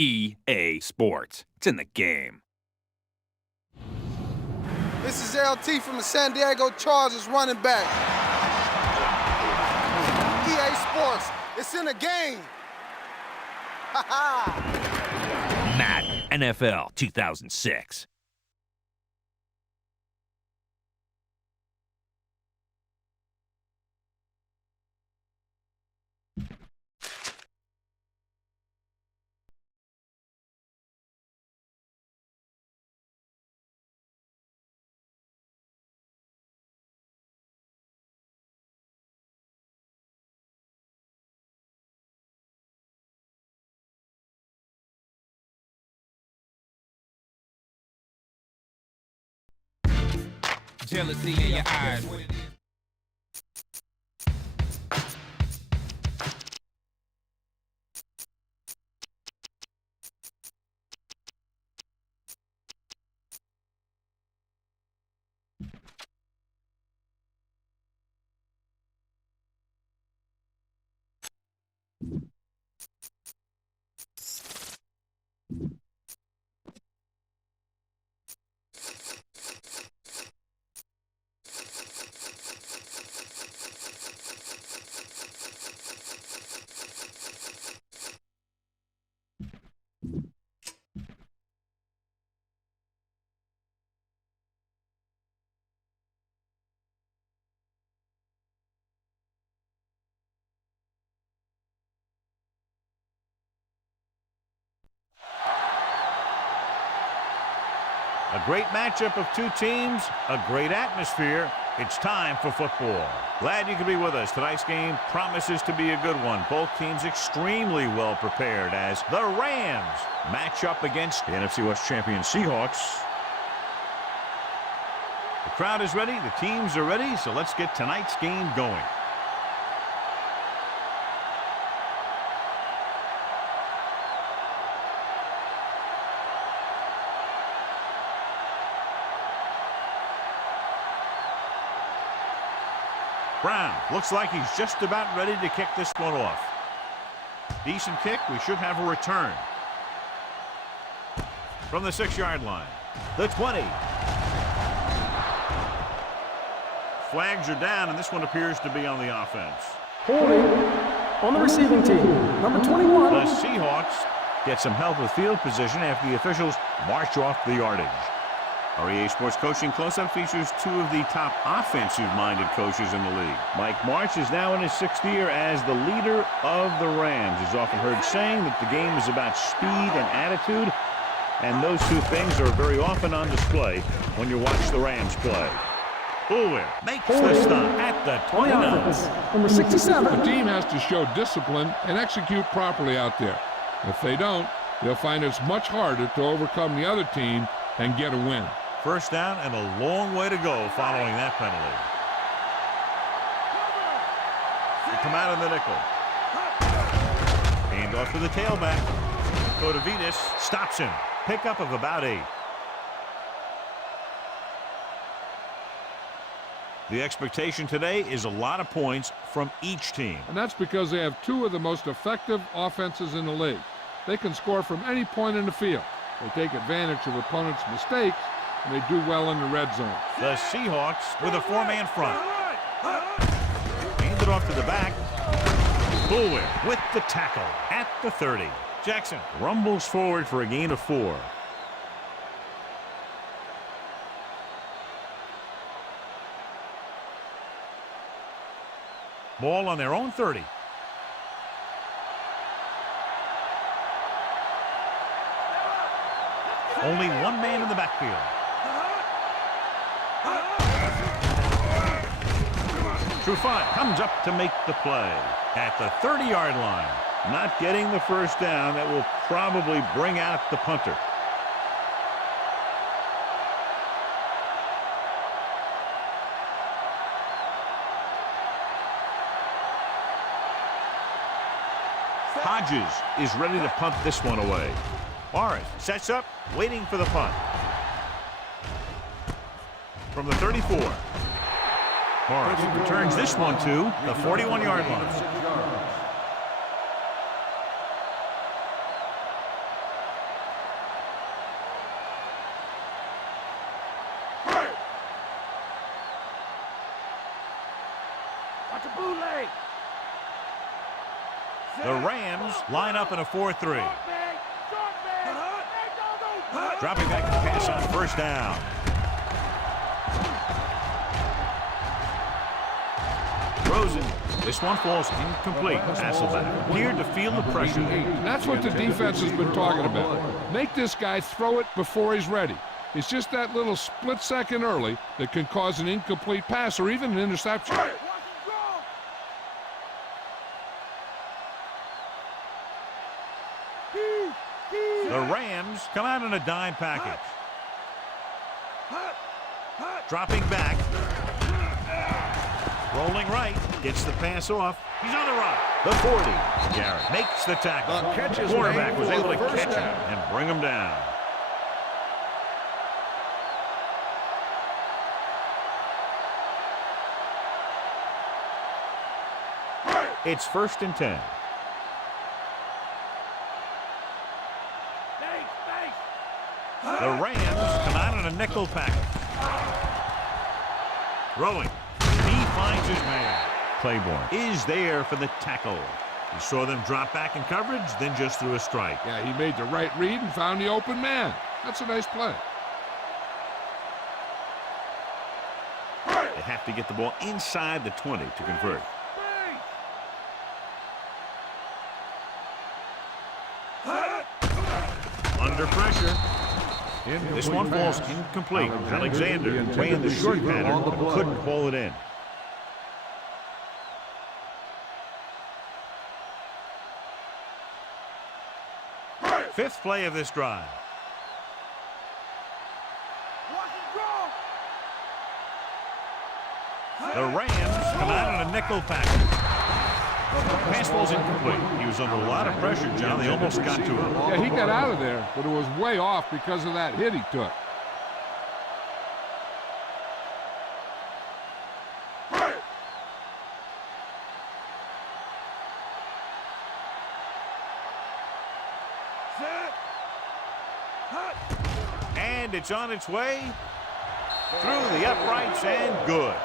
EA Sports. It's in the game. This is LT from the San Diego Chargers running back. EA Sports, it's in the game. Ha ha! Madden NFL 2006. Jealousy in your eyes. A great matchup of two teams, a great atmosphere. It's time for football. Glad you could be with us. Tonight's game promises to be a good one. Both teams extremely well prepared as the Rams match up against the NFC West champion Seahawks. The crowd is ready. The teams are ready. So let's get tonight's game going. Brown looks like he's just about ready to kick this one off. Decent kick. We should have a return. From the 6-yard line. The 20. Flags are down, and this one appears to be on the offense. Holding on the receiving team, number 21. The Seahawks get some help with field position after the officials march off the yardage. Our EA Sports Coaching Close-Up features two of the top offensive-minded coaches in the league. Mike Martz is now in his 6th year as the leader of the Rams. He's often heard saying that the game is about speed and attitude, and those two things are very often on display when you watch the Rams play. Boulware makes the stop at the 29. Number 67. The team has to show discipline and execute properly out there. If they don't, they'll find it's much harder to overcome the other team and get a win. First down and a long way to go following that penalty. They come out in the nickel. Hand off to the tailback. Kodavitas stops him. Pickup of about 8. The expectation today is a lot of points from each team. And that's because they have two of the most effective offenses in the league. They can score from any point in the field. They take advantage of opponents' mistakes, and they do well in the red zone. The Seahawks with a 4-man front. Hand it off to the back. Boulware with the tackle at the 30. Jackson rumbles forward for a gain of 4. Ball on their own 30. Only one man in the backfield. Trufant comes up to make the play at the 30-yard line. Not getting the first down. That will probably bring out the punter. Hodges is ready to punt this one away. Morris sets up, waiting for the punt. From the 34. Morris returns this one to the 41-yard line. The Rams line up in a 4-3. Dropping back to pass on first down. Rosen. This one falls incomplete. Hasselbeck appeared to feel the pressure. That's what the defense has been talking about. Make this guy throw it before he's ready. It's just that little split second early that can cause an incomplete pass or even an interception. The Rams come out in a dime package. Dropping back. Rolling right. Gets the pass off. He's on the run. The 40. Garrett makes the tackle. The quarterback was able to catch him and bring him down. It's 1st and 10. The Rams come out in a nickel package. Throwing. He finds his man. Claiborne is there for the tackle. He saw them drop back in coverage, then just threw a strike. Yeah, he made the right read and found the open man. That's a nice play. They have to get the ball inside the 20 to convert. Under pressure. This one falls incomplete. Alexander playing the short pattern, but couldn't haul it in. Fifth play of this drive. The Rams come out in a nickel package. Pass falls incomplete. He was under a lot of pressure, John. They almost got to him. Yeah, he got out of there, but it was way off because of that hit he took. And it's on its way through the uprights and good.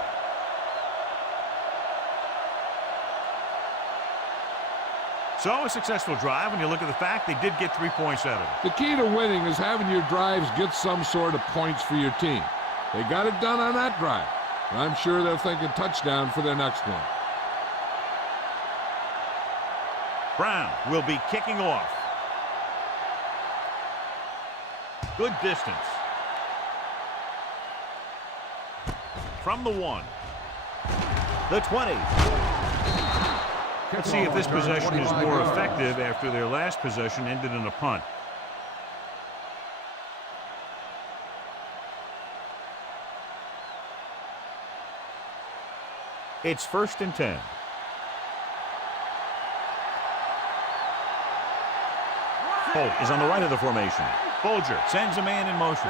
So a successful drive when you look at the fact they did get 3 points out of it. The key to winning is having your drives get some sort of points for your team. They got it done on that drive. And I'm sure they're thinking touchdown for their next one. Brown will be kicking off. Good distance. From the 1. The 20. Let's see if this possession is more effective after their last possession ended in a punt. It's 1st and 10. Holt is on the right of the formation. Folger sends a man in motion.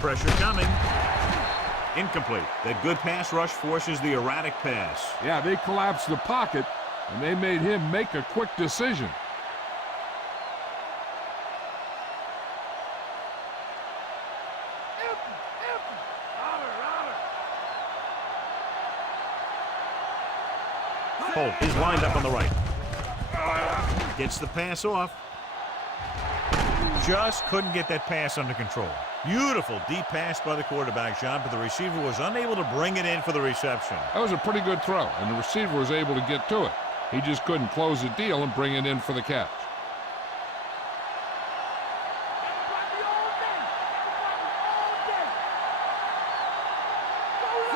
Pressure coming. Incomplete. That good pass rush forces the erratic pass. Yeah, they collapsed the pocket, and they made him make a quick decision. Holt is lined up on the right. Gets the pass off. Just couldn't get that pass under control. Beautiful deep pass by the quarterback, John, but the receiver was unable to bring it in for the reception. That was a pretty good throw, and the receiver was able to get to it. He just couldn't close the deal and bring it in for the catch.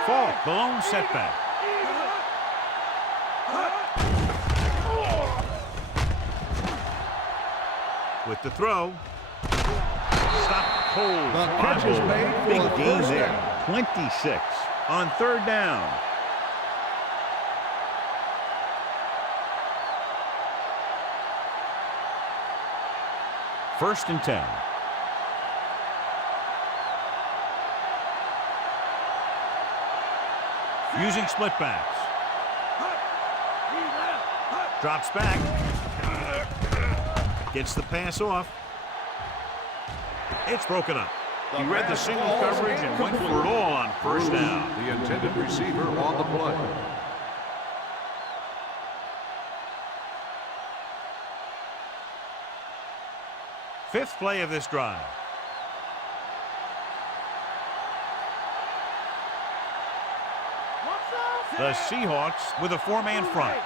Fault, the lone setback. With the throw. Stop cold. The catch is made for Big a gain first there. down. 26 on 3rd down. First and 10. Using split backs. Drops back. Gets the pass off. It's broken up. He read the single coverage and went for it all on first down. The intended receiver on the play. Fifth play of this drive. The Seahawks with a four-man front.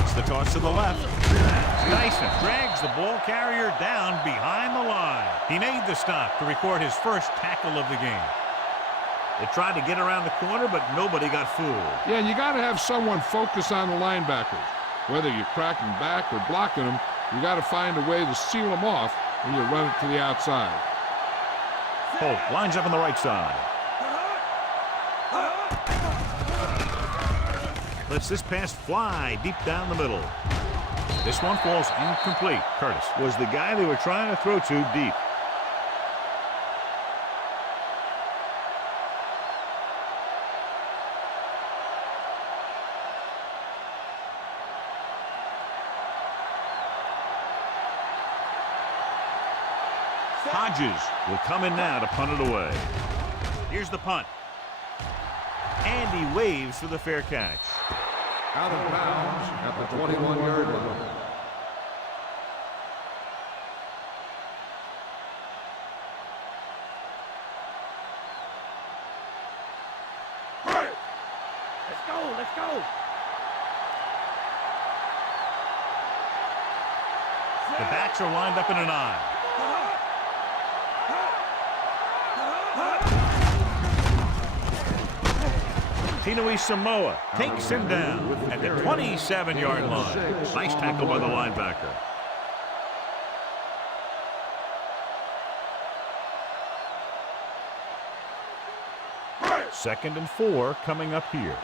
It's the toss to the left. Dyson drags the ball carrier down behind the line. He made the stop to record his first tackle of the game. They tried to get around the corner, but nobody got fooled. Yeah, and you got to have someone focus on the linebackers. Whether you're cracking back or blocking them, you got to find a way to seal them off when you run it to the outside. Holt lines up on the right side. Lets this pass fly deep down the middle. This one falls incomplete. Curtis was the guy they were trying to throw to deep. Hodges will come in now to punt it away. Here's the punt. And he waves for the fair catch. Out of bounds at the 21-yard line. Let's go, let's go. The backs are lined up in an eye. Tinui Samoa takes him down at the 27-yard line. Nice tackle by the linebacker. Second and 4 coming up here.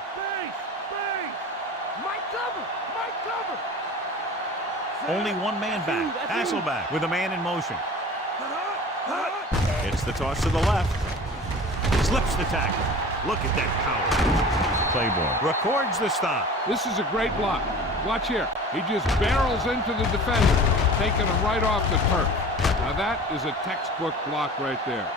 Only one man back. Hasselback with a man in motion. It's the toss to the left. Slips the tackle. Look at that power. Claiborne records the stop. This is a great block. Watch here. He just barrels into the defender, taking him right off the turf. Now that is a textbook block right there.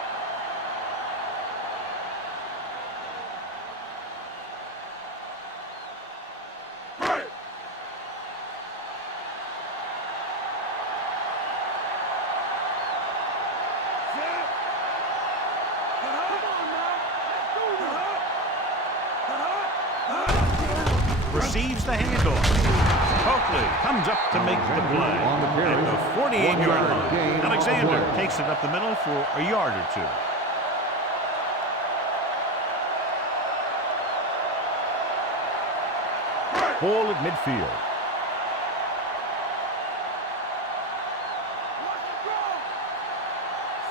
Receives the handoff. Coakley comes up to make the play at the 48-yard line. Alexander takes it up the middle for a yard or two. Ball at midfield.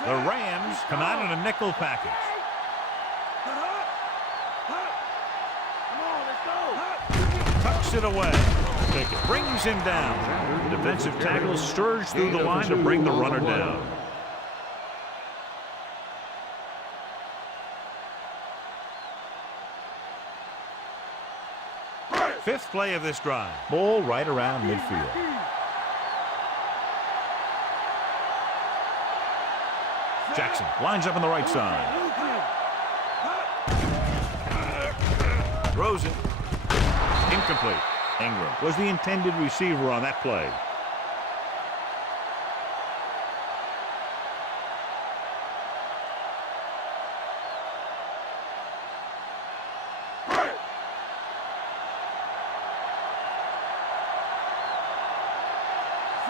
The Rams come out in a nickel package. Tucks it away. Pickett brings him down. The defensive tackle stirs through the line to bring the runner down. Fifth play of this drive. Ball right around midfield. Jackson lines up on the right side. Throws it. Incomplete. Ingram was the intended receiver on that play.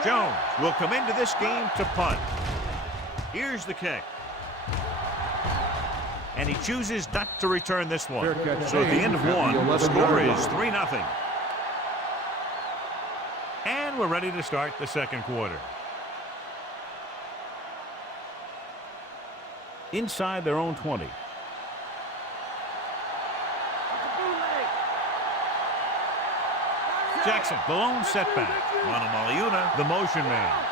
Jones will come into this game to punt. Here's the kick. And he chooses not to return this one. So at the end of one, the score is 3-0. And we're ready to start the second quarter. Inside their own 20. Jackson, the lone setback. Maliuna, the motion man.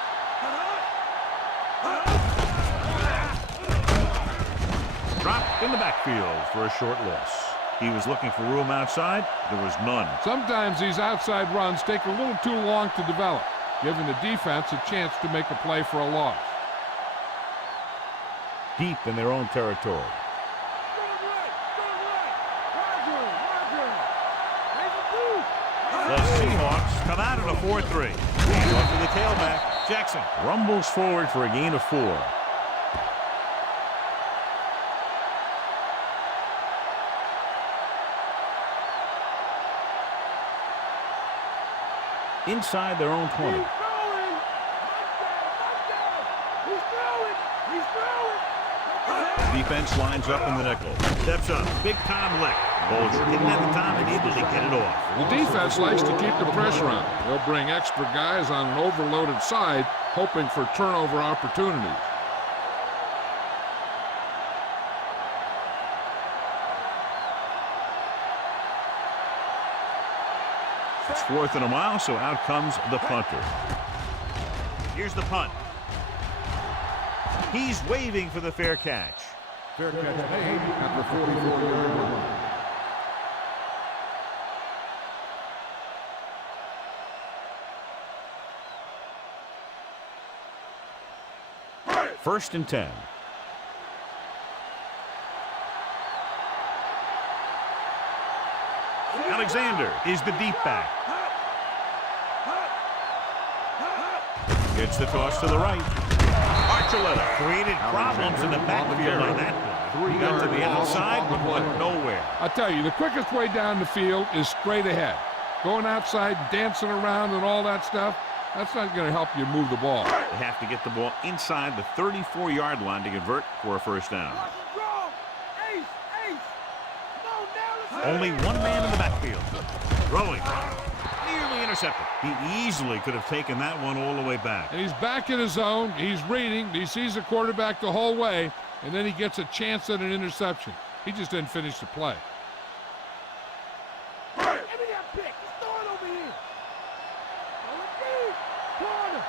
Dropped in the backfield for a short loss. He was looking for room outside. There was none. Sometimes these outside runs take a little too long to develop, giving the defense a chance to make a play for a loss. deep in their own territory. The Seahawks come out in a 4-3. Off to the tailback. Jackson rumbles forward for a gain of 4. Inside their own 20. Defense lines up in the nickel. Steps up. Big-time lick. Bolger didn't have the time and able to get it off. The defense likes to keep the pressure on. They'll bring extra guys on an overloaded side, hoping for turnover opportunities. It's 4th and a mile, so out comes the punter. Here's the punt. He's waving for the fair catch. Fair catch made at the 44-yard line. First and 10. Alexander is the deep back. Gets the toss to the right. Archuleta created problems in the backfield on that play. He got to the outside, but went nowhere. I tell you, the quickest way down the field is straight ahead. Going outside, dancing around and all that stuff, that's not going to help you move the ball. They have to get the ball inside the 34-yard line to convert for a first down. Only one man in the backfield. Throwing. Nearly intercepted. He easily could have taken that one all the way back. And he's back in his zone. He's reading. He sees the quarterback the whole way, and then he gets a chance at an interception. He just didn't finish the play. Give me that pick. He's throwing over here. Corner.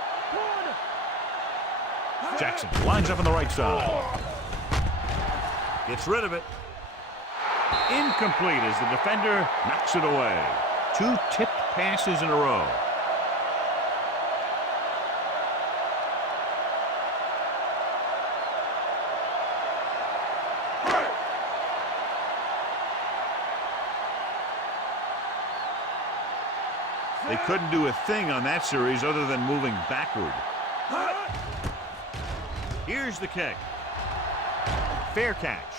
Jackson lines up on the right side. Gets rid of it. Incomplete as the defender knocks it away. 2 tipped passes in a row. They couldn't do a thing on that series other than moving backward. Here's the kick. Fair catch.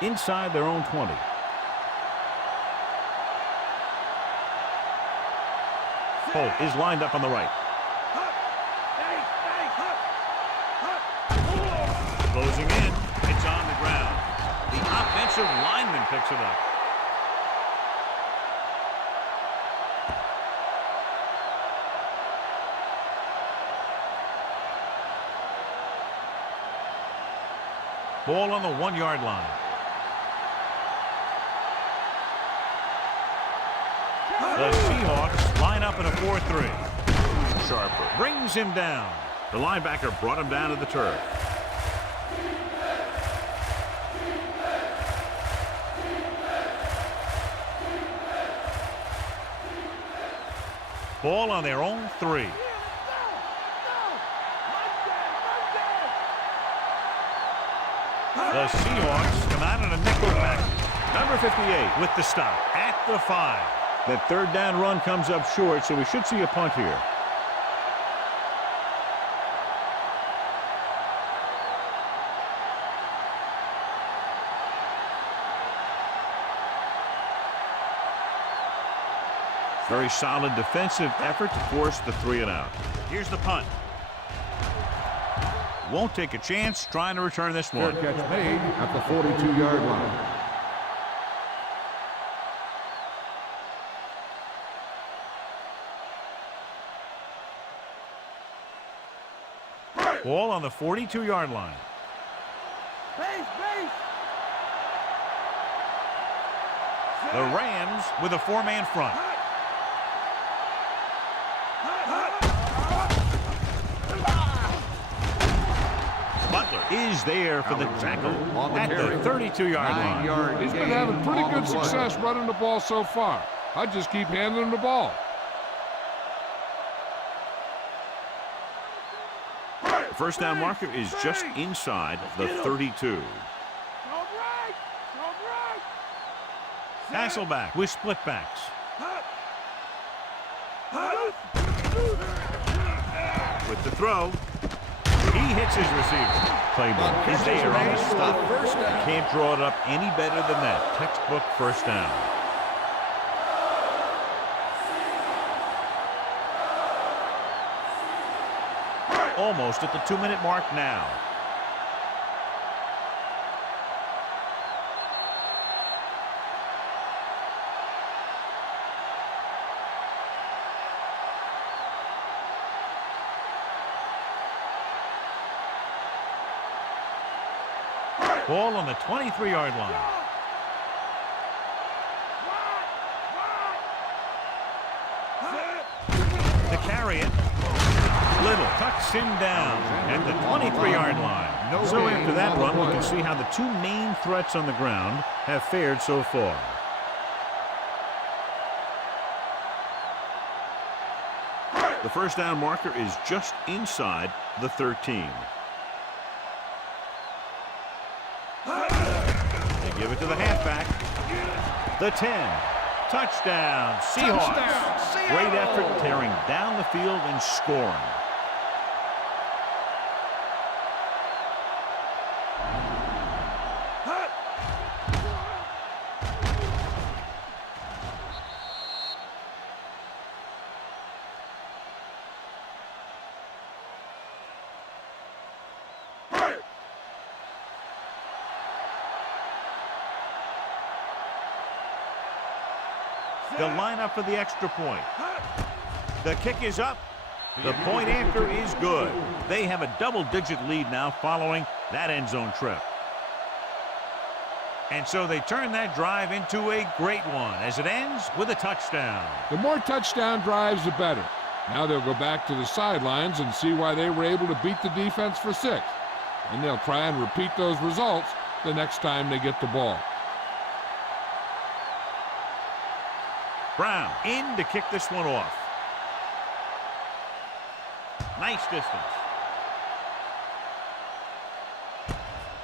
Inside their own 20. Holt is lined up on the right. Closing in. It's on the ground. The offensive lineman picks it up. Ball on the 1-yard line. The Seahawks line up in a 4-3. Sharper brings him down. The linebacker brought him down to the turf. Ball on their own 3. The Seahawks come out in a nickel package. Number 58 with the stop at the 5. That 3rd down run comes up short, so we should see a punt here. Very solid defensive effort to force the 3 and out. Here's the punt. Won't take a chance trying to return this one. Fair catch made at the 42-yard line. Ball on the 42-yard line. The Rams with a 4-man front. Butler is there for the tackle at the 32-yard line. 9-yard He's been gain having pretty on the good play. success running the ball so far. I just keep handing him the ball. The first down marker is just inside the 32. Go right. Go right. Hasselback with split backs. With the throw, he hits his receiver. Playbook is there on the stop. First down. Can't draw it up any better than that. Textbook first down. Almost at the 2-minute mark now. Ball on the 23-yard line. To carry it. Little tucks him down at the 23-yard line. So after that run, we can see how the two main threats on the ground have fared so far. The first down marker is just inside the 13. They give it to the halfback. The 10. Touchdown, Seahawks. Great effort tearing down the field and scoring. They'll line up for the extra point. The kick is up. The point after is good. They have a double-digit lead now following that end zone trip. And so they turn that drive into a great one as it ends with a touchdown. The more touchdown drives, the better. Now they'll go back to the sidelines and see why they were able to beat the defense for 6. And they'll try and repeat those results the next time they get the ball. Brown in to kick this one off. Nice distance.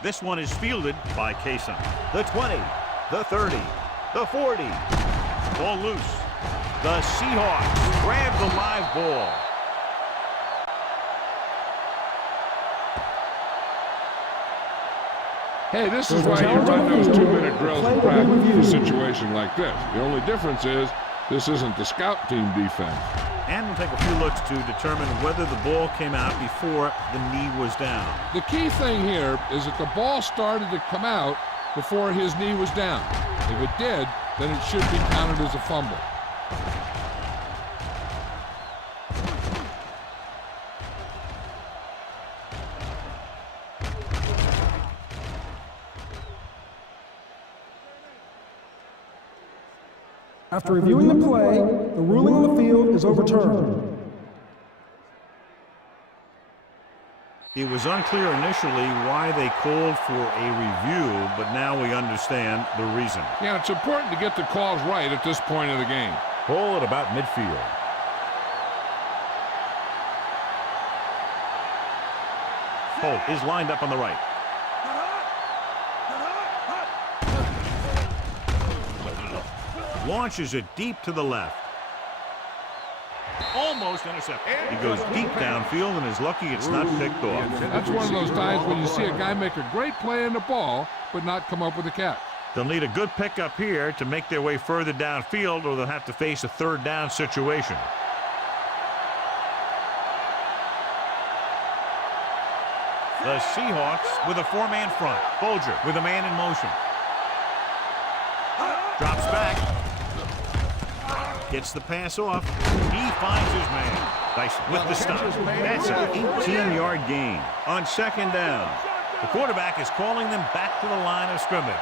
This one is fielded by Kaysen. The 20, the 30, the 40. Ball loose. The Seahawks grab the live ball. Hey, this is why you run those 2-minute drills in practice for a situation like this. The only difference is this isn't the scout team defense. And we'll take a few looks to determine whether the ball came out before the knee was down. The key thing here is that the ball started to come out before his knee was down. If it did, then it should be counted as a fumble. After reviewing the play, the ruling on the field is overturned. It was unclear initially why they called for a review, but now we understand the reason. Yeah, it's important to get the calls right at this point of the game. Ball at about midfield. Holt is lined up on the right. Launches it deep to the left. Almost intercepted. He goes deep downfield and is lucky it's not picked off. That's one of those times when you see a guy make a great play on the ball, but not come up with a catch. They'll need a good pickup here to make their way further downfield, or they'll have to face a third down situation. The Seahawks with a 4-man front. Bolger with a man in motion. Drops back. Gets the pass off. He finds his man. Dyson with the stop. That's an 18-yard gain. On second down, the quarterback is calling them back to the line of scrimmage.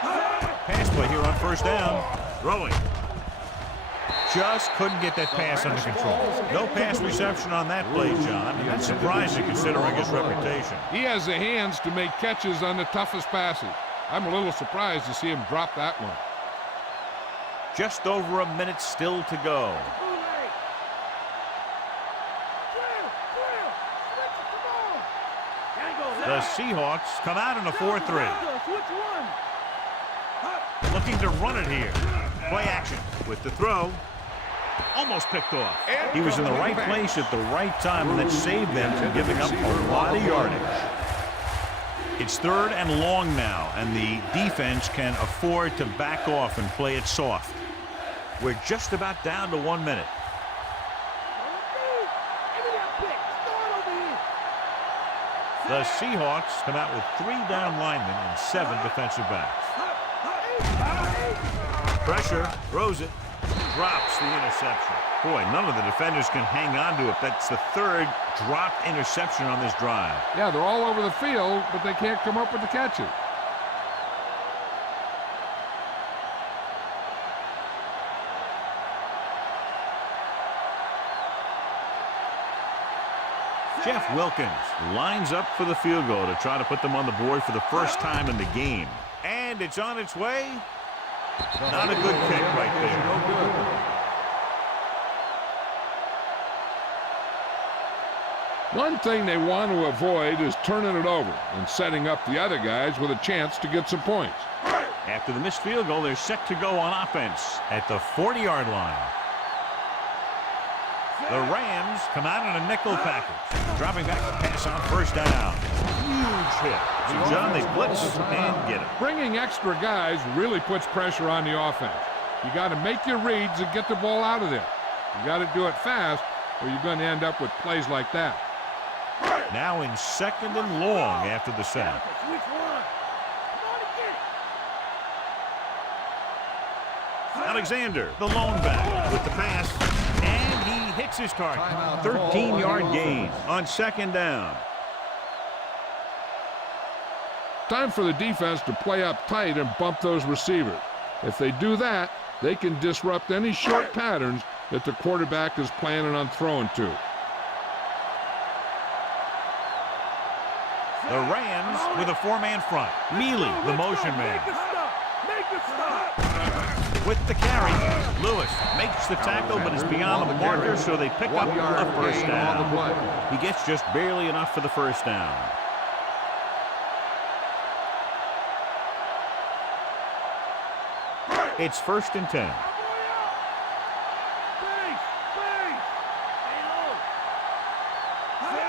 Pass play here on first down. Throwing. Just couldn't get that pass under control. No pass reception on that play, John. And that's surprising considering his reputation. He has the hands to make catches on the toughest passes. I'm a little surprised to see him drop that one. Just over a minute still to go. The Seahawks come out in a 4-3. Looking to run it here. Play action with the throw. Almost picked off. He was in the right place at the right time, and that saved them from giving up a lot of yardage. It's 3rd and long now, and the defense can afford to back off and play it soft. We're just about down to 1 minute. The Seahawks come out with 3 down linemen and 7 defensive backs. Pressure, throws it, drops the interception. Boy, none of the defenders can hang on to it. That's the 3rd dropped interception on this drive. Yeah, they're all over the field, but they can't come up with the catches. Jeff Wilkins lines up for the field goal to try to put them on the board for the first time in the game. And it's on its way. Not a good kick right there. One thing they want to avoid is turning it over and setting up the other guys with a chance to get some points. After the missed field goal, they're set to go on offense at the 40-yard line. The Rams come out in a nickel package, dropping back to pass on 1st down. Huge hit. So, John, they blitz and get it. Bringing extra guys really puts pressure on the offense. You got to make your reads and get the ball out of there. You got to do it fast, or you're going to end up with plays like that. Now in 2nd and long after the sack. Alexander, the lone back, with the pass, and he hits his target. 13-yard gain on 2nd down. Time for the defense to play up tight and bump those receivers. If they do that, they can disrupt any short patterns that the quarterback is planning on throwing to. The Rams with a 4-man front. Mealy, the motion man. With the carry, Lewis makes the tackle, but is beyond the marker, so they pick up a 1st down. He gets just barely enough for the 1st down. It's 1st and 10.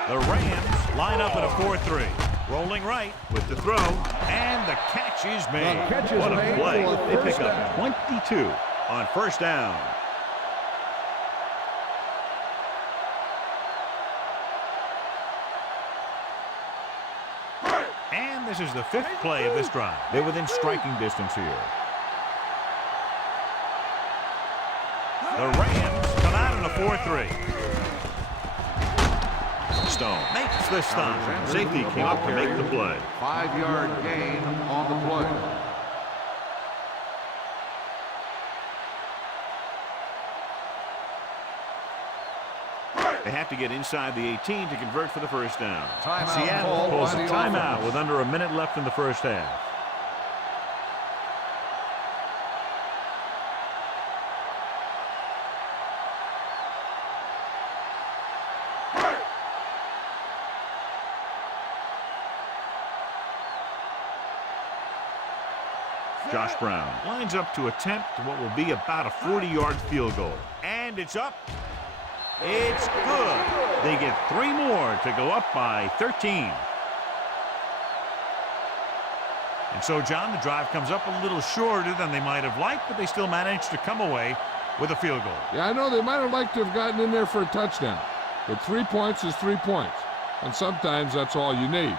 The Rams line up in a 4-3. Rolling right with the throw, and the catch is made. What a play. They pick up 22 on 1st down. And this is the 5th play of this drive. They're within striking distance here. The Rams come out in a 4-3. Stone makes the stop. Safety came up to make the play. 5-yard gain on the play. They have to get inside the 18 to convert for the 1st down. Timeout Seattle pulls a by the timeout offense. with under a minute left in the 1st half. Josh Brown lines up to attempt what will be about a 40-yard field goal. And it's up. It's good. They get 3 more to go up by 13. And so, John, the drive comes up a little shorter than they might have liked, but they still managed to come away with a field goal. Yeah, I know they might have liked to have gotten in there for a touchdown, but 3 points is 3 points, and sometimes that's all you need.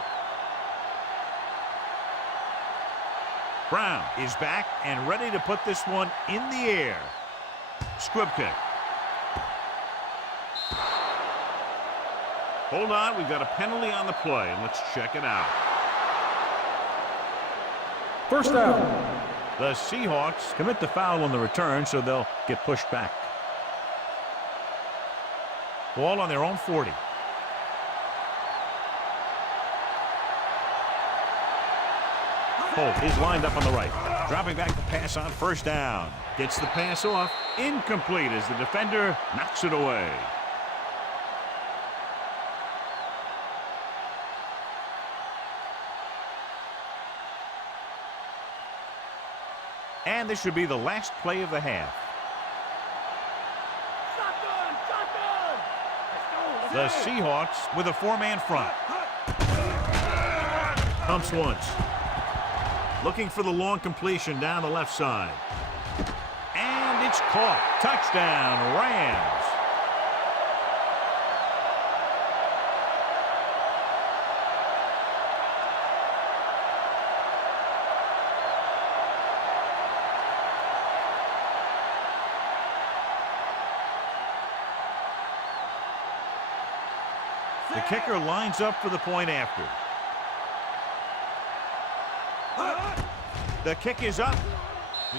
Brown is back and ready to put this one in the air. Squib kick. Hold on, we've got a penalty on the play, and let's check it out. 1st down. The Seahawks commit the foul on the return, so they'll get pushed back. Ball on their own 40. Holt is lined up on the right. Dropping back the pass on first down. Gets the pass off. Incomplete as the defender knocks it away. And this should be the last play of the half. The Seahawks with a four-man front. Pumps once. Looking for the long completion down the left side. And it's caught. Touchdown, Rams. The kicker lines up for the point after. The kick is up.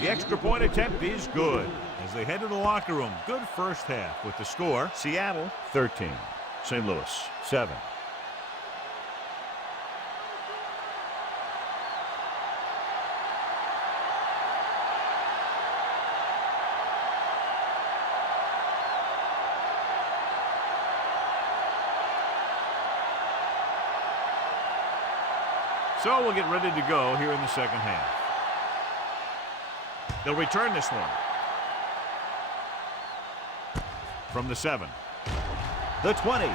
The extra point attempt is good. As they head to the locker room, good first half with the score. Seattle 13, St. Louis 7. So we'll get ready to go here in the second half. They'll return this one. From the 7. The 20.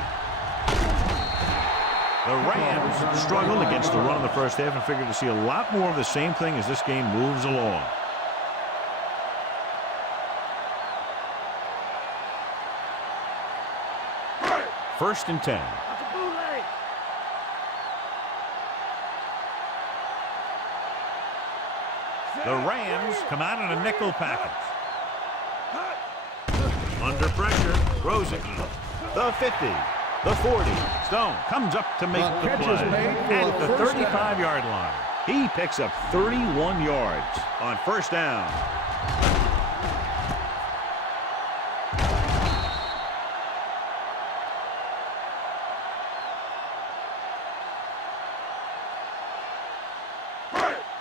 The Rams struggled against the run in the first half and figured to see a lot more of the same thing as this game moves along. First and 10. The Rams come out in a nickel package. Under pressure, throws it. The 50, the 40. Stone comes up to make the play at the 35-yard line. He picks up 31 yards on first down.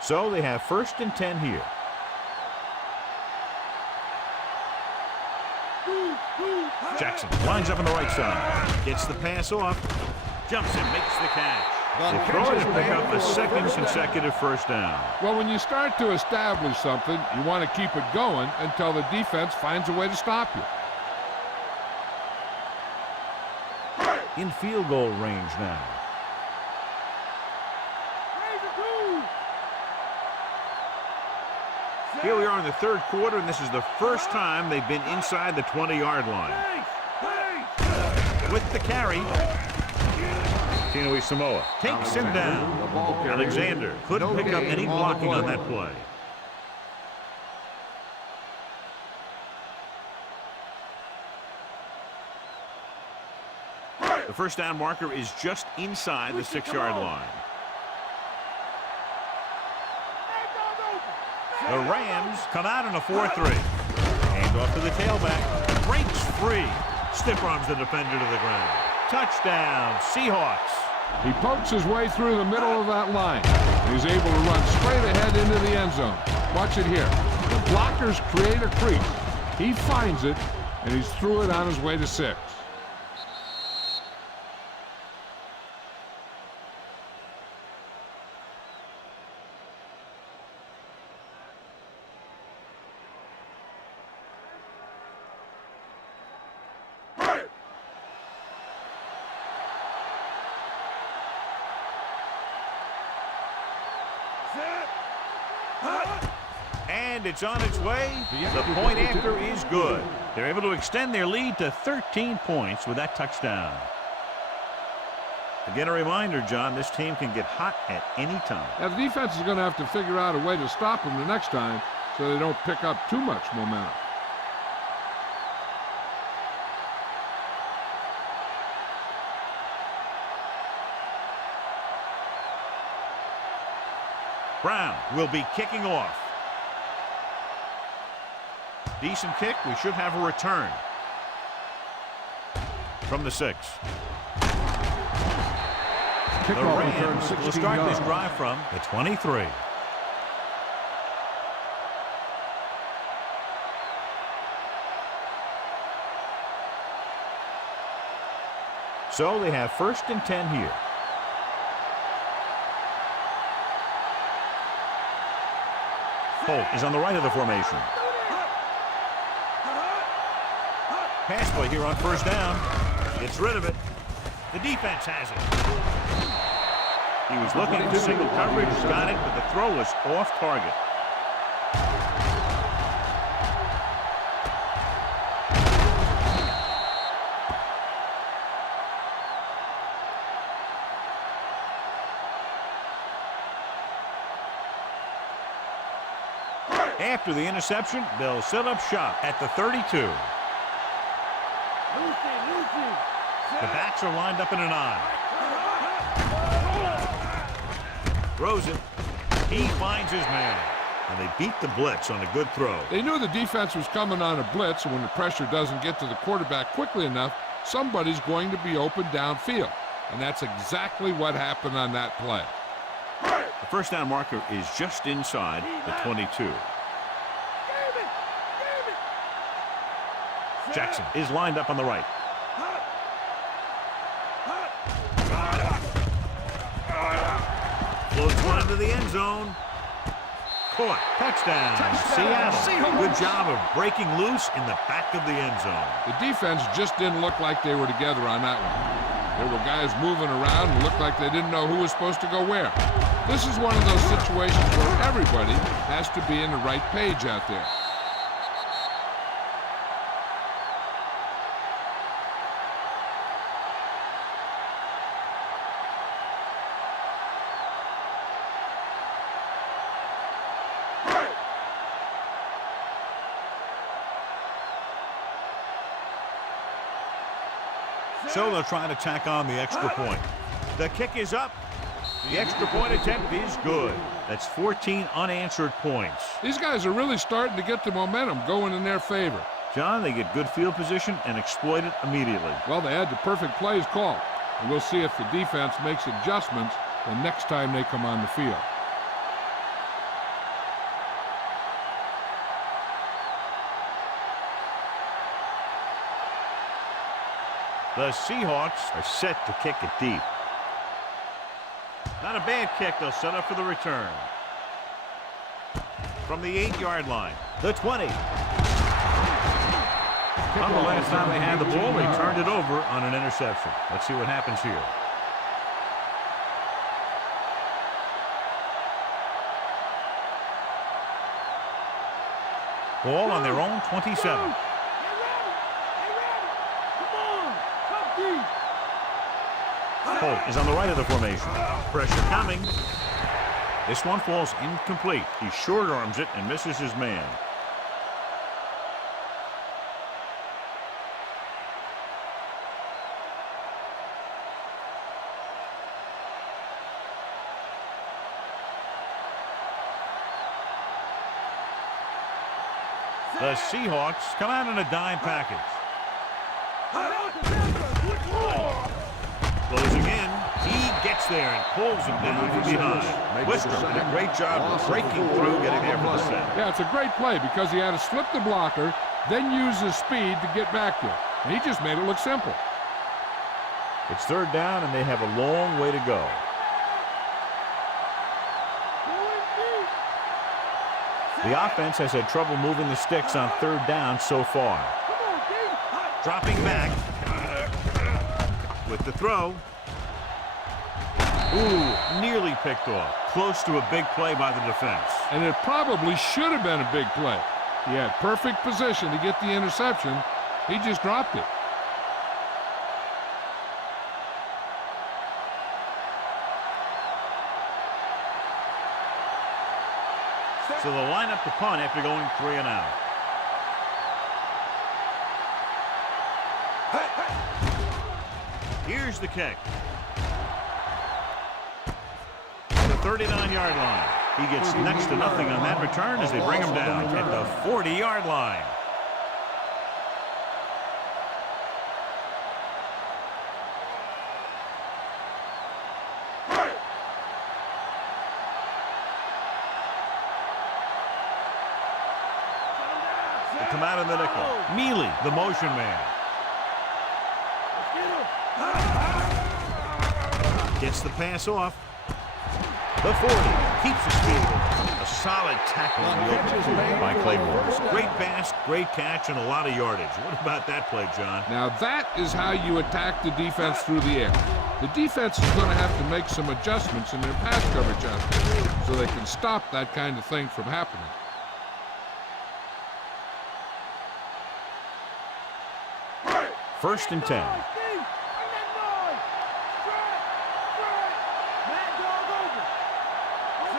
So they have first and 10 here. Jackson lines up on the right side. Gets the pass off. Jumps and makes the catch. They throw it and pick up a second consecutive first down. Well, when you start to establish something, you want to keep it going until the defense finds a way to stop you. In field goal range now. Here we are in the third quarter, and this is the first time they've been inside the 20-yard line. With the carry, Tino Samoa takes him down. Alexander couldn't pick up any blocking on that play. The first down marker is just inside the 6-yard line. The Rams come out in a 4-3. Hand off to the tailback. Breaks free. Stiff arms the defender to the ground. Touchdown, Seahawks. He pokes his way through the middle of that line. He's able to run straight ahead into the end zone. Watch it here. The blockers create a crease. He finds it, and he's through it on his way to 6. And it's on its way. The point after is good. They're able to extend their lead to 13 points with that touchdown. Again, a reminder, John, this team can get hot at any time. Now, the defense is going to have to figure out a way to stop them the next time so they don't pick up too much momentum. Brown will be kicking off. Decent kick. We should have a return. from the 6. The Kickoff return Rams 16 will start this yards. drive from the 23. So they have 1st and 10 here. Holt is on the right of the formation. Pass play here on 1st down. Gets rid of it. The defense has it. He was looking for single coverage, got it, but the throw was off target. After the interception, they'll set up shop at the 32. The backs are lined up in an I. Throws it. He finds his man. And they beat the blitz on a good throw. They knew the defense was coming on a blitz, and when the pressure doesn't get to the quarterback quickly enough, somebody's going to be open downfield. And that's exactly what happened on that play. The 1st down marker is just inside the 22. Jackson is lined up on the right. Floats one into the end zone. Caught. Touchdown. Seattle. Good job of breaking loose in the back of the end zone. The defense just didn't look like they were together on that one. There were guys moving around and looked like they didn't know who was supposed to go where. This is one of those situations where everybody has to be in the right page out there. So they'll try to tack on the extra point. The kick is up. The extra point attempt is good. That's 14 unanswered points. These guys are really starting to get the momentum going in their favor. John, they get good field position and exploit it immediately. Well, they had the perfect plays called. And we'll see if the defense makes adjustments the next time they come on the field. The Seahawks are set to kick it deep. Not a bad kick. They'll set up for the return. From the 8-yard line, the 20. On the last time they had the ball, they turned it over on an interception. Let's see what happens here. Ball on their own 27. Holt is on the right of the formation. Pressure coming. This one falls incomplete. He short arms it and misses his man. The Seahawks come out in a dime package. Closing in. He gets there and pulls him down from behind. Wister did a great job of breaking through, getting there for the sack. Yeah, it's a great play because he had to slip the blocker, then use his speed to get back there. And he just made it look simple. It's 3rd down, and they have a long way to go. The offense has had trouble moving the sticks on 3rd down so far. Dropping back with the throw. Ooh, nearly picked off. Close to a big play by the defense. And it probably should have been a big play. He had perfect position to get the interception. He just dropped it. So they'll line up the punt after going 3 and out. Here's the kick. The 39-yard line. He gets next to nothing on that return as they bring him down at the 40-yard line. They come out in the nickel. Mealy, the motion man. Gets the pass off. The 40 keeps the speed. A solid tackle in the open by Claymore. Great pass, great catch, and a lot of yardage. What about that play, John? Now that is how you attack the defense through the air. The defense is going to have to make some adjustments in their pass coverage out there so they can stop that kind of thing from happening. First and 10.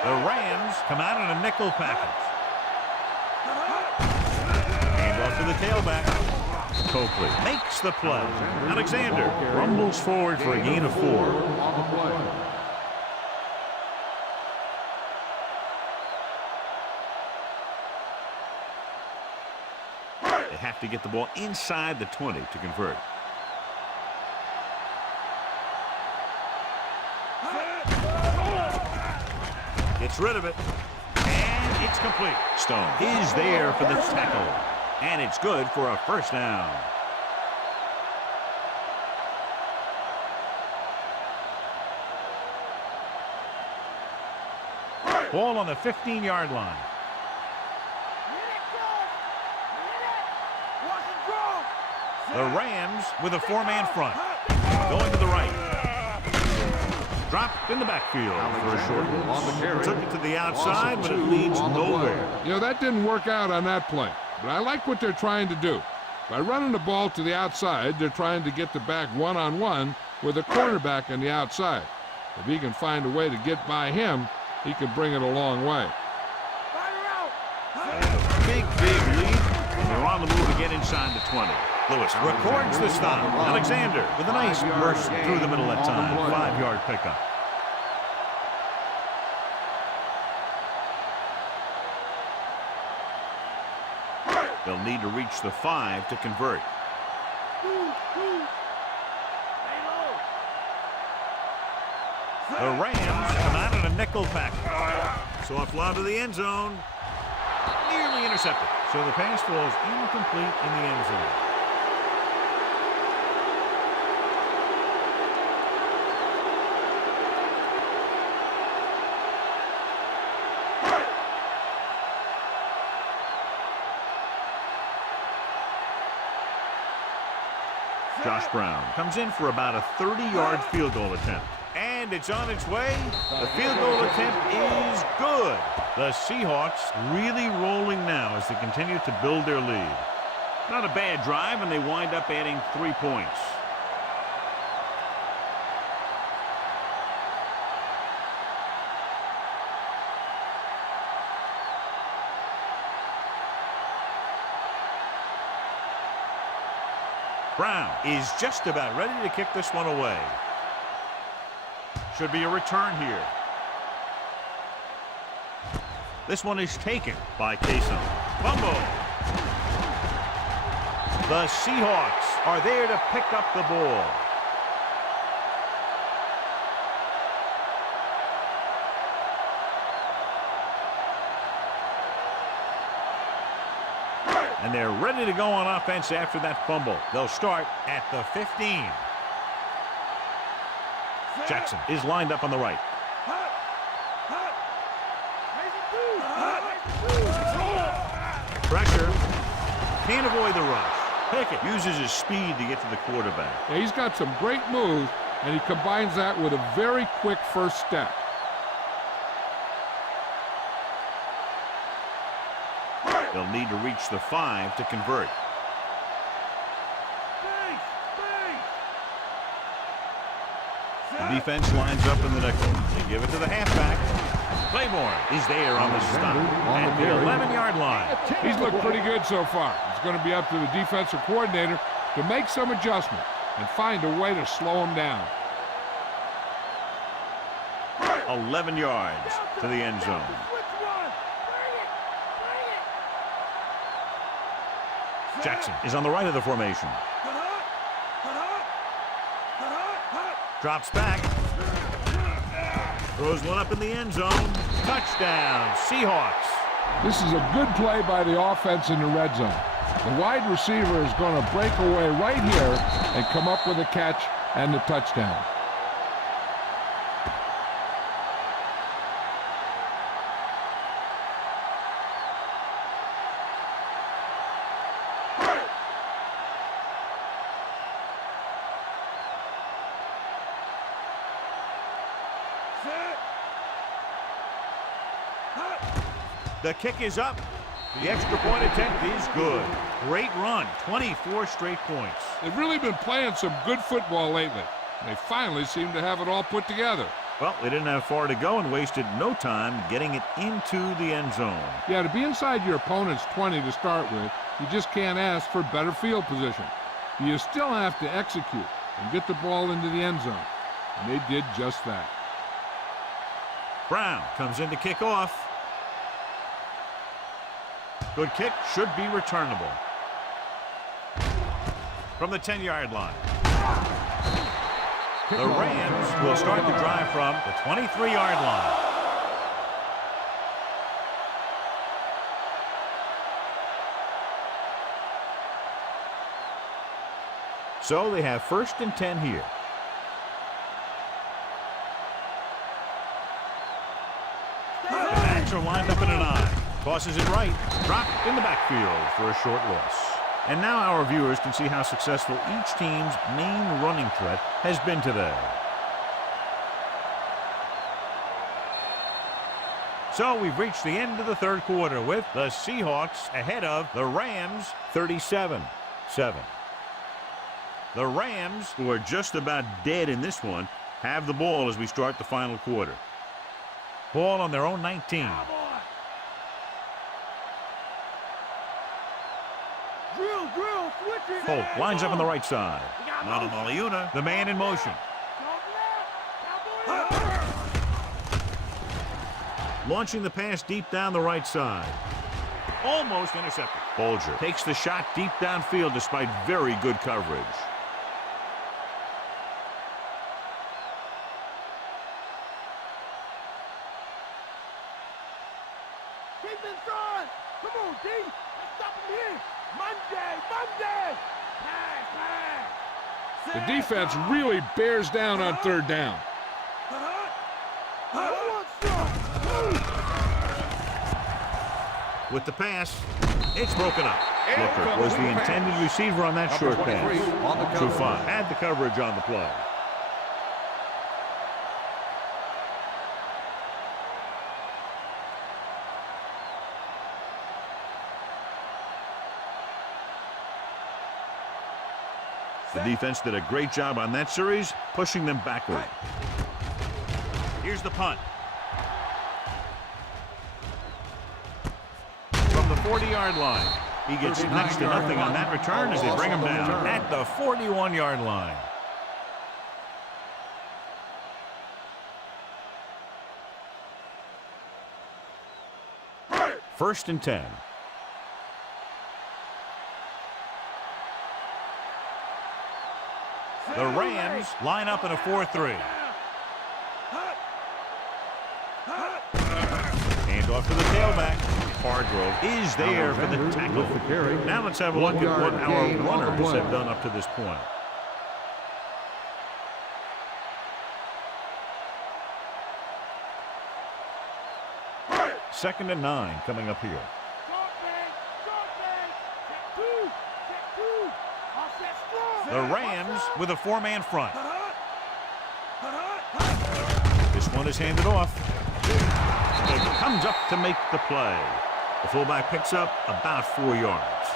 The Rams come out in a nickel package. And off to the tailback. Coakley makes the play. Alexander rumbles forward for a gain of 4. On the play. They have to get the ball inside the 20 to convert. Gets rid of it. And it's complete. Stone is there for the tackle. And it's good for a first down. Ball on the 15-yard line. The Rams with a 4-man front. Going to the right. Dropped in the backfield for a short loss. Took it to the outside, but it leads nowhere. You know, that didn't work out on that play. But I like what they're trying to do. By running the ball to the outside, they're trying to get the back one-on-one with a cornerback on the outside. If he can find a way to get by him, he can bring it a long way. Big lead. And they're on the move to get inside the 20. Lewis records the stop. Alexander with a nice burst through the middle that time. 5-yard pickup. They'll need to reach the 5 to convert. The Rams come out in a nickel pack. Soft lob to the end zone. Nearly intercepted. So the pass falls incomplete in the end zone. Josh Brown comes in for about a 30-yard field goal attempt. And it's on its way. The field goal attempt is good. The Seahawks really rolling now as they continue to build their lead. Not a bad drive, and they wind up adding 3 points. Brown is just about ready to kick this one away. Should be a return here. This one is taken by Casey. Fumble. The Seahawks are there to pick up the ball. And they're ready to go on offense after that fumble. They'll start at the 15. Jackson is lined up on the right. Pressure. Can't avoid the rush. Pickett uses his speed to get to the quarterback. Yeah, he's got some great moves, and he combines that with a very quick first step. They'll need to reach the 5 to convert. The defense lines up in the nickel. They give it to the halfback. Claymore is there on the stop at the 11-yard line. He's looked pretty good so far. It's going to be up to the defensive coordinator to make some adjustment and find a way to slow him down. 11 yards to the end zone. Jackson is on the right of the formation. Drops back. Throws one up in the end zone. Touchdown, Seahawks. This is a good play by the offense in the red zone. The wide receiver is going to break away right here and come up with a catch and the touchdown. The kick is up. The extra point attempt is good. Great run, 24 straight points. They've really been playing some good football lately. They finally seem to have it all put together. Well, they didn't have far to go and wasted no time getting it into the end zone. Yeah, to be inside your opponent's 20 to start with, you just can't ask for better field position. You still have to execute and get the ball into the end zone. And they did just that. Brown comes in to kick off. Good kick, should be returnable. From the 10-yard line. The Rams will start the drive from the 23-yard line. So they have 1st and 10 here. The backs are lined up in an I. Tosses it right. Dropped in the backfield for a short loss. And now our viewers can see how successful each team's main running threat has been today. So we've reached the end of the third quarter with the Seahawks ahead of the Rams 37-7. The Rams, who are just about dead in this one, have the ball as we start the final quarter. Ball on their own 19. Holt lines up on the right side. Malamaliuna, the man in motion. Launching the pass deep down the right side. Almost intercepted. Bolger takes the shot deep downfield despite very good coverage. Keep inside. Come on, D. Let's stop him here. Monday. Pass. The defense really bears down on 3rd down. With the pass, it's broken up. Looker was the intended receiver on that short pass. Trufant had the coverage on the play. The defense did a great job on that series, pushing them backward. Here's the punt. From the 40-yard line. He gets next to nothing on that return as they bring him down at the 41-yard line. First and 10. The Rams line up in a 4-3. Hand off to the tailback. Hargrove is there for the tackle. Now let's have a look at what our runners have done up to this point. Second and 9 coming up here. The Rams with a 4-man front. This one is handed off. It comes up to make the play. The fullback picks up about 4 yards.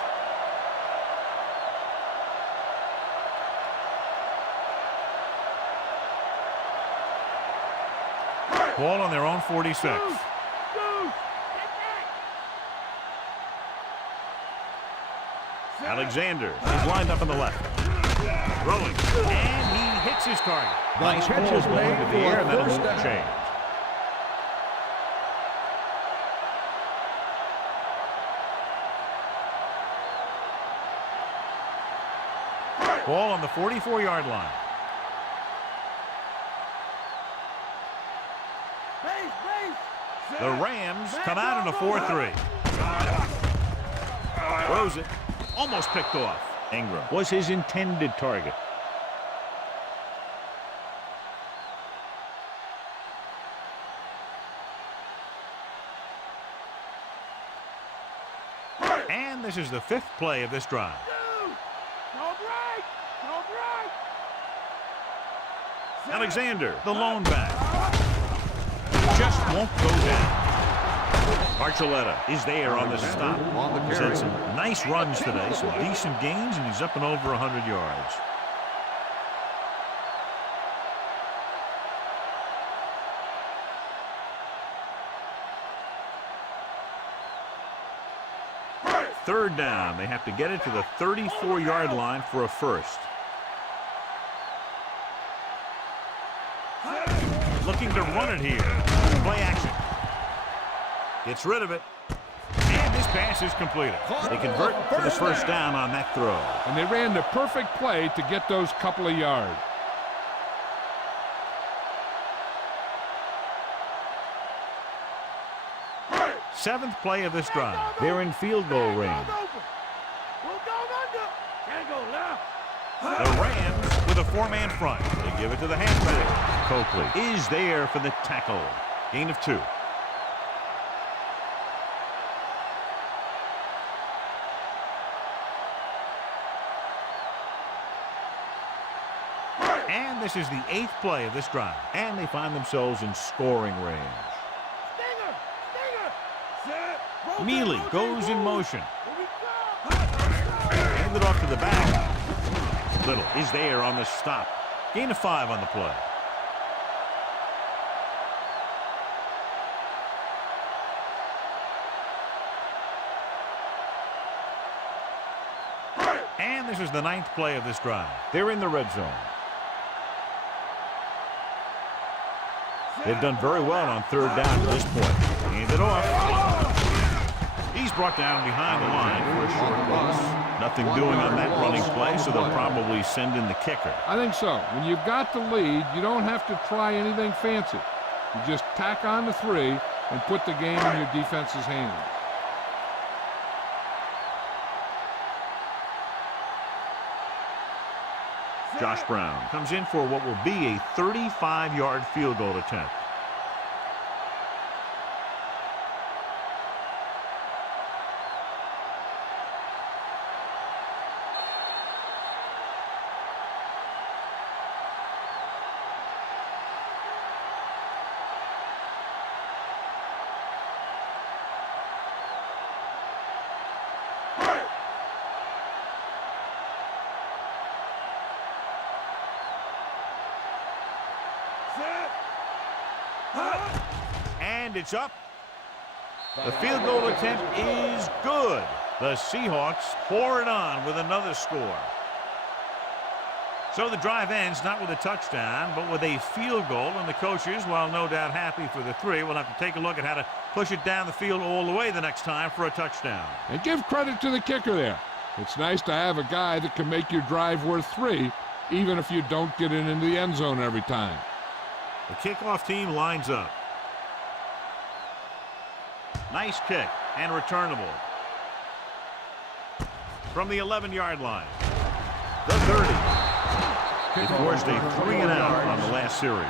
Ball on their own 46. Alexander is lined up on the left. Rolling, and he hits his target. Nice catch is made into the air, and that'll move the chains. Ball on the 44-yard line. The Rams come out in a 4-3. Throws it. Almost picked off. Ingram was his intended target. And this is the 5th play of this drive. Alexander, the lone back. Just won't go down. Archuleta is there on the stop. He's had some nice runs today, some decent gains, and he's up and over 100 yards. Third down. They have to get it to the 34-yard line for a first. Looking to run it here. Play action. Gets rid of it. And this pass is completed. They convert for the first down on that throw. And they ran the perfect play to get those couple of yards. Seventh play of this drive. They're in field goal range. The Rams with a 4-man front. They give it to the halfback. Coakley is there for the tackle. Gain of 2. And this is the 8th play of this drive. And they find themselves in scoring range. Mealy goes in motion. Hand it off to the back. Little is there on the stop. Gain of 5 on the play. And this is the 9th play of this drive. They're in the red zone. They've done very well on third down to this point. Hand it off. He's brought down behind the line for a short loss. Nothing doing on that running play, so they'll probably send in the kicker. I think so. When you've got the lead, you don't have to try anything fancy. You just tack on the 3 and put the game in your defense's hands. Josh Brown comes in for what will be a 35-yard field goal attempt. And it's up. The field goal attempt is good. The Seahawks pour it on with another score. So the drive ends not with a touchdown, but with a field goal. And the coaches, while no doubt happy for the 3, will have to take a look at how to push it down the field all the way the next time for a touchdown. And give credit to the kicker there. It's nice to have a guy that can make your drive worth 3, even if you don't get it into the end zone every time. The kickoff team lines up. Nice kick and returnable. From the 11-yard line. The 30. They forced a 3-and-out on the last series.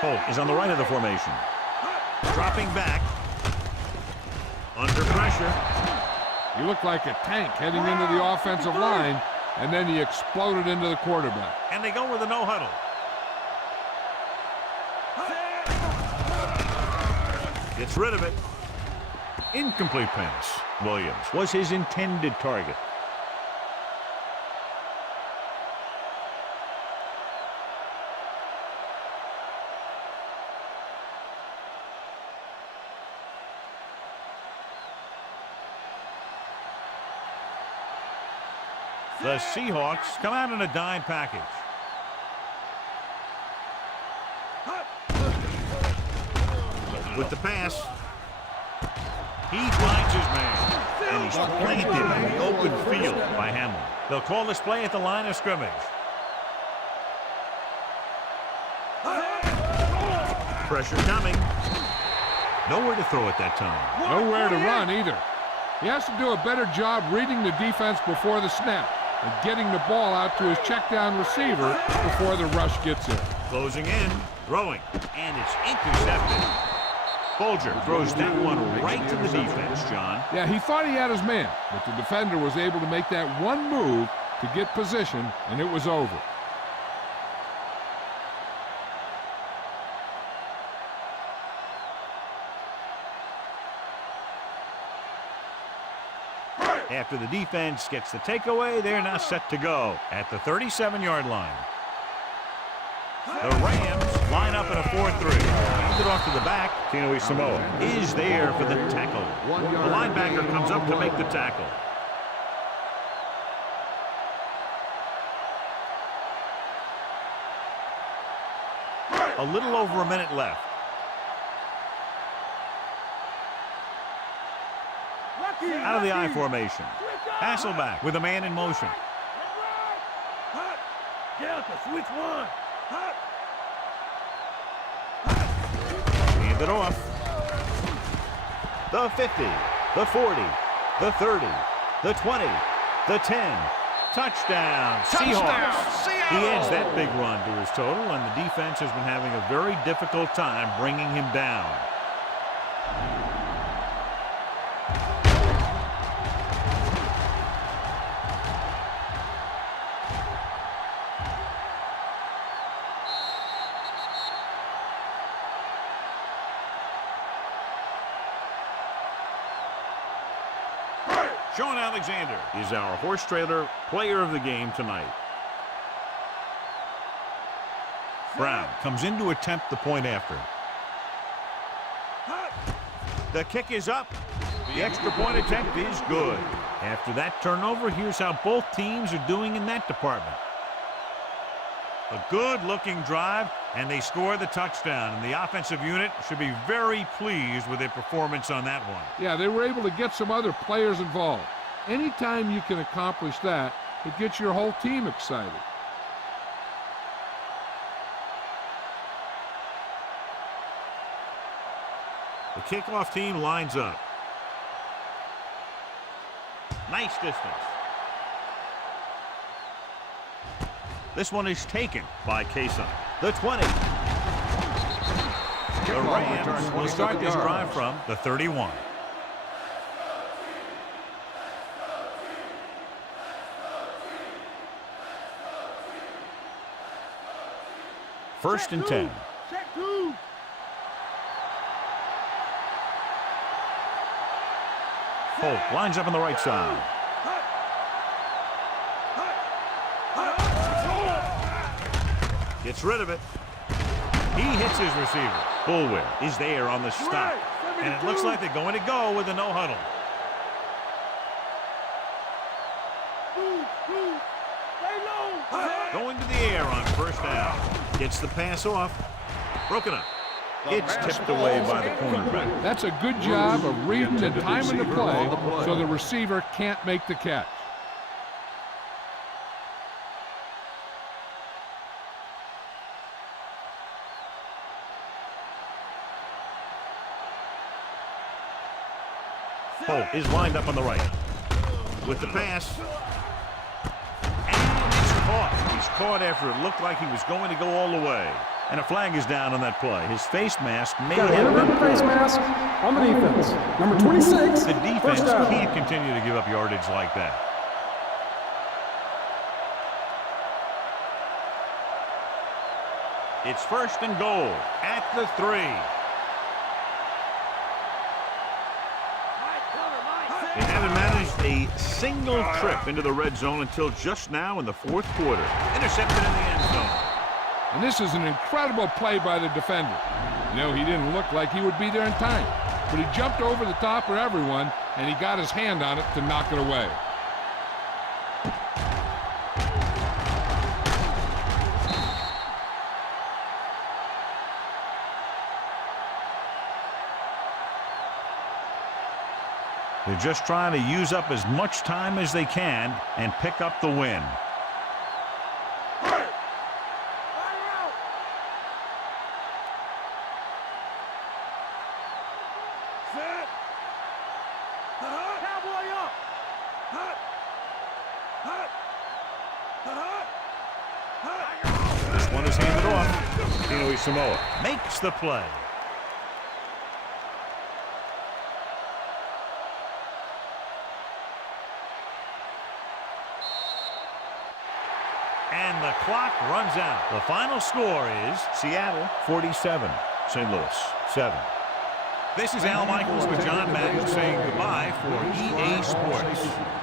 Polk is on the right of the formation. Dropping back. Under pressure. He looked like a tank heading into the offensive line, and then he exploded into the quarterback. And they go with a no huddle. Gets rid of it. Incomplete pass. Williams was his intended target. The Seahawks come out in a dime package. With the pass, he finds his man, and he's planted in the open field by Hamlin. They'll call this play at the line of scrimmage. Pressure coming. Nowhere to throw at that time. Nowhere to run either. He has to do a better job reading the defense before the snap and getting the ball out to his check down receiver before the rush gets in. Closing in, throwing, and it's intercepted. Folger throws that one right to the defense, John. Yeah, he thought he had his man, but the defender was able to make that one move to get position, and it was over. After the defense gets the takeaway, they're now set to go at the 37-yard line. The Rams line up in a 4-3. Hands it off to the back. Tino Samoa is there for the tackle. The linebacker comes up to make the tackle. A little over a minute left. Out of the I formation. Hasselback with a man in motion. Delta, switch one. Hand it off. The 50, the 40, the 30, the 20, the 10. Touchdown, Seahawks. He adds that big run to his total, and the defense has been having a very difficult time bringing him down. Sean Alexander is our horse trailer player of the game tonight. Brown comes in to attempt the point after. The kick is up. The extra point attempt is good. After that turnover, here's how both teams are doing in that department. A good-looking drive, and they score the touchdown. And the offensive unit should be very pleased with their performance on that one. Yeah, they were able to get some other players involved. Anytime you can accomplish that, it gets your whole team excited. The kickoff team lines up. Nice distance. This one is taken by Kason. The 20. The Rams will start this drive from the 31. First and 10. Check two. Holt lines up on the right side. Gets rid of it. He hits his receiver. Bullware is there on the stop. And it looks like they're going to go with a no huddle. Going to the air on first down. Gets the pass off. Broken up. It's tipped away by the cornerback. That's a good job of reading and timing the play so the receiver can't make the catch. Holt is lined up on the right. With the pass. And it's caught. He's caught after it looked like he was going to go all the way. And a flag is down on that play. His face mask may Got have a been face mask on the defense. Number 26. The defense can't continue to give up yardage like that. It's first and goal at the 3. They haven't managed a single trip into the red zone until just now in the fourth quarter. Intercepted in the end zone. And this is an incredible play by the defender. You know, he didn't look like he would be there in time, but he jumped over the top of everyone, and he got his hand on it to knock it away. They're just trying to use up as much time as they can and pick up the win. This one is handed off. Dino Samoa makes the play. And the clock runs out. The final score is Seattle 47, St. Louis 7. This is Al Michaels with John Madden saying goodbye for EA Sports.